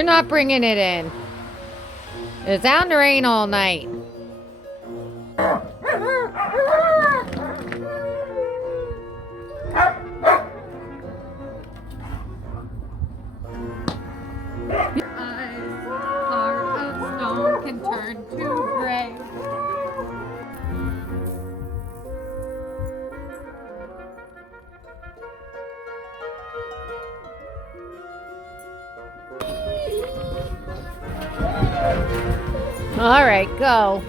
You're not bringing it in. It's bound to rain all night. Eyes, heart of stone can turn to gray. All right, go.